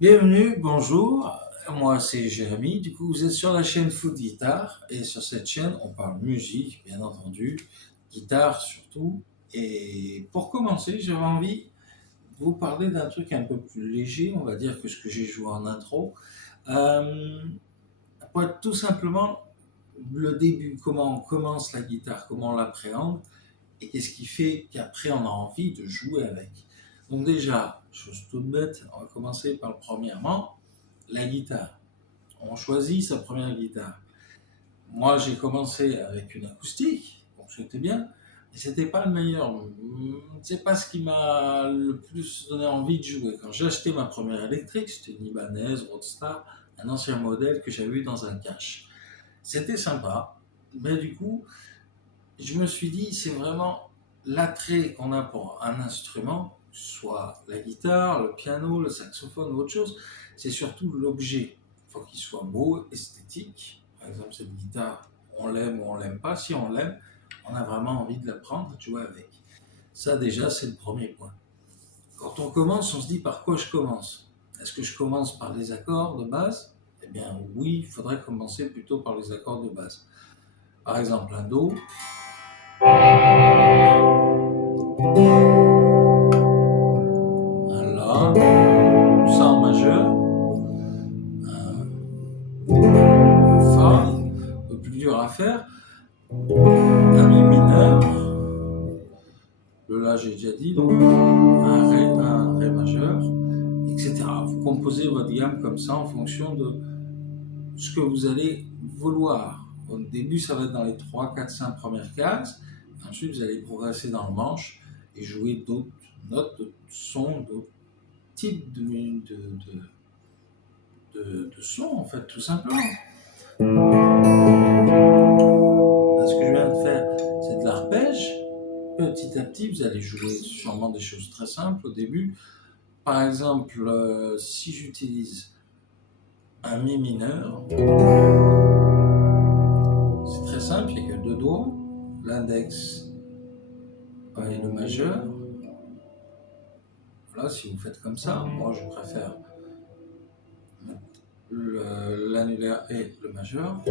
Bienvenue, bonjour, moi c'est Jérémy, du coup vous êtes sur la chaîne Food Guitare et sur cette chaîne on parle musique bien entendu, guitare surtout, et pour commencer j'avais envie de vous parler d'un truc un peu plus léger, on va dire, que ce que j'ai joué en intro, euh, pour être tout simplement le début, comment on commence la guitare, comment on l'appréhende et qu'est-ce qui fait qu'après on a envie de jouer avec. Donc déjà, chose toute bête, on va commencer par premièrement, la guitare. On choisit sa première guitare. Moi, j'ai commencé avec une acoustique, donc c'était bien, mais c'était pas le meilleur. C'est pas ce qui m'a le plus donné envie de jouer. Quand j'ai acheté ma première électrique, c'était une Ibanez Roadstar, un ancien modèle que j'avais eu dans un cache. C'était sympa, mais du coup, je me suis dit, c'est vraiment l'attrait qu'on a pour un instrument, soit la guitare, le piano, le saxophone ou autre chose, c'est surtout l'objet. Il faut qu'il soit beau, esthétique. Par exemple, cette guitare, on l'aime ou on l'aime pas. Si on l'aime, on a vraiment envie de la prendre et de jouer avec. Ça déjà, c'est le premier point. Quand on commence, on se dit par quoi je commence. Est-ce que je commence par les accords de base? Eh bien oui, il faudrait commencer plutôt par les accords de base. Par exemple, un Do, un La, ça en majeur, un Fa, un peu plus dur à faire, un Mi mineur, le La j'ai déjà dit, donc un Ré majeur, etc. Vous composez votre gamme comme ça en fonction de ce que vous allez vouloir. Au début, ça va être dans les 3, 4, 5 premières cases, ensuite vous allez progresser dans le manche et jouer d'autres notes, d'autres sons, d'autres types de sons, en fait, tout simplement. Là, ce que je viens de faire, c'est de l'arpège. Petit à petit, vous allez jouer sûrement des choses très simples au début. Par exemple, si j'utilise un Mi mineur, c'est très simple, il n'y a que deux doigts, l'index et le majeur. Voilà, si vous faites comme ça, moi je préfère l'annulaire et le majeur.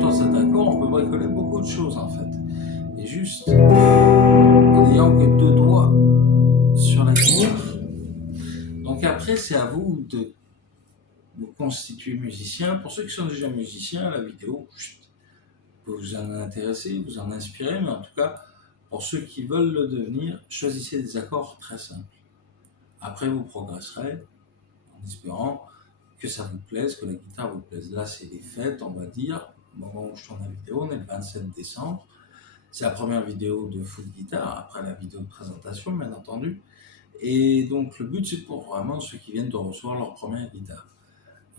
Dans cet accord, on peut bricoler beaucoup de choses en fait. Et juste en n'ayant que deux doigts sur la guitare. Donc après, c'est à vous de vous constituer musicien. Pour ceux qui sont déjà musiciens, la vidéo peut vous en intéresser, vous en inspirer, mais en tout cas, pour ceux qui veulent le devenir, choisissez des accords très simples. Après, vous progresserez en espérant que ça vous plaise, que la guitare vous plaise. Là, c'est les fêtes, on va dire. Au moment où je tourne la vidéo, on est le 27 décembre. C'est la première vidéo de Food Guitare, après la vidéo de présentation, bien entendu. Et donc, le but, c'est pour vraiment ceux qui viennent de recevoir leur première guitare.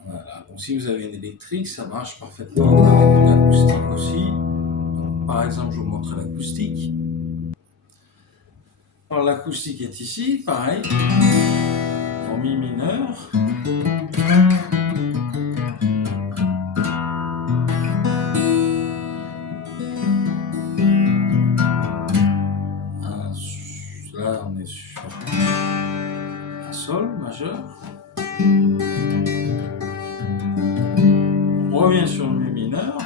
Voilà. Donc, si vous avez une électrique, ça marche parfaitement avec une acoustique aussi. Donc, par exemple, je vous montre l'acoustique. Alors, l'acoustique est ici, pareil, en Mi mineur. Là, on est sur un Sol majeur. On revient sur le Mi mineur.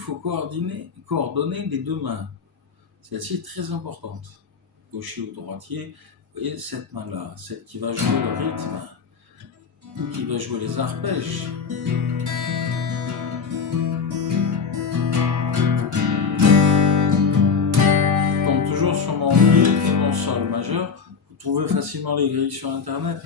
faut coordonner les deux mains. Celle-ci est très importante. Gaucher ou droitier, vous voyez cette main-là, celle qui va jouer le rythme ou qui va jouer les arpèges. Je tombe toujours sur mon Mi et mon Sol majeur. Vous trouvez facilement les grilles sur internet.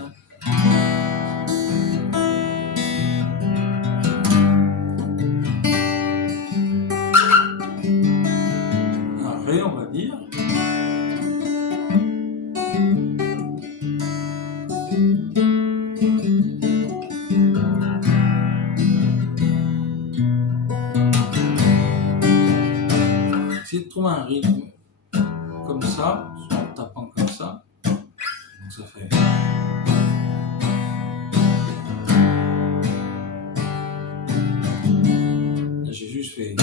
Un Ré, on va dire. Essayez de trouver un rythme comme ça, en tapant comme ça. Donc ça fait. Là, j'ai juste fait.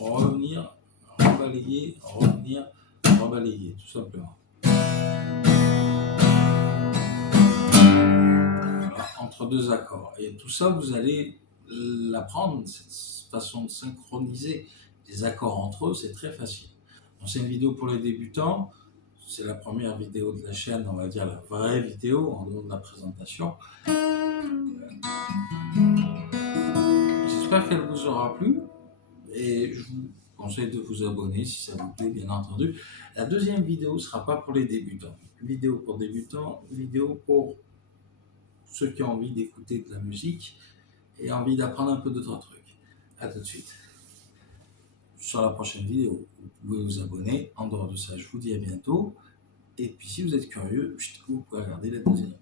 Revenir, rebalayer, revenir, rebalayer, tout simplement. Voilà, entre deux accords. Et tout ça, vous allez l'apprendre, cette façon de synchroniser les accords entre eux, c'est très facile. Donc, c'est une vidéo pour les débutants. C'est la première vidéo de la chaîne, on va dire la vraie vidéo, en dehors de la présentation. J'espère qu'elle vous aura plu. Et je vous conseille de vous abonner si ça vous plaît, bien entendu. La deuxième vidéo ne sera pas pour les débutants. Vidéo pour débutants, vidéo pour ceux qui ont envie d'écouter de la musique et envie d'apprendre un peu d'autres trucs. À tout de suite. Sur la prochaine vidéo, vous pouvez vous abonner. En dehors de ça, je vous dis à bientôt. Et puis si vous êtes curieux, vous pouvez regarder la deuxième.